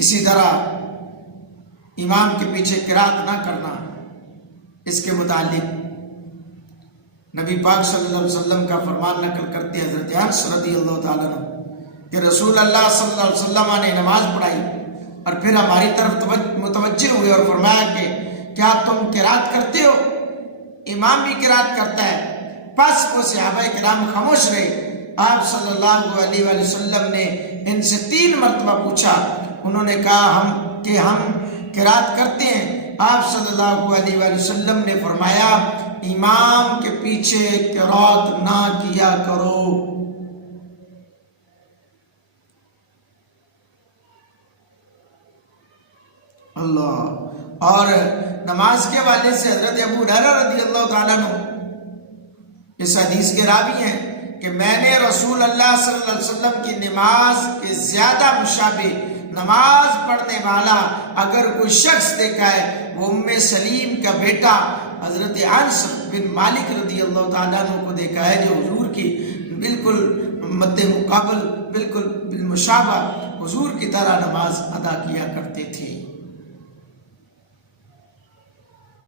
اسی طرح امام کے پیچھے قرات نہ کرنا، اس کے متعلق نبی پاک صلی اللہ علیہ وسلم کا فرمان نقل کرتے حضرت انس رضی اللہ تعالیٰ عنہ کہ رسول اللہ صلی اللہ علیہ وسلم نے نماز پڑھائی اور پھر ہماری طرف متوجہ ہوئے اور فرمایا کہ کیا تم قرات کرتے ہو؟ امام بھی قرات کرتا ہے۔ پس وہ صحابہ کرام خاموش رہے۔ آپ صلی اللہ علیہ وآلہ وسلم نے ان سے 3 مرتبہ پوچھا، انہوں نے کہا کہ ہم قرات کرتے ہیں۔ آپ صلی اللہ علیہ وآلہ وسلم نے فرمایا امام کے پیچھے قرات نہ کیا کرو۔ اللہ۔ اور نماز کے حوالے سے حضرت ابو ہریرہ رضی اللہ تعالیٰ عنہ اس حدیث کے راوی ہیں کہ میں نے رسول اللہ صلی اللہ علیہ وسلم کی نماز کے زیادہ مشابہ نماز پڑھنے والا اگر کوئی شخص دیکھا ہے، وہ ام سلیم کا بیٹا حضرت انس بن مالک رضی اللہ تعالیٰ عنہ کو دیکھا ہے، جو حضور کی بالکل مد مقابل، بالکل بالمشابہ حضور کی طرح نماز ادا کیا کرتے تھے۔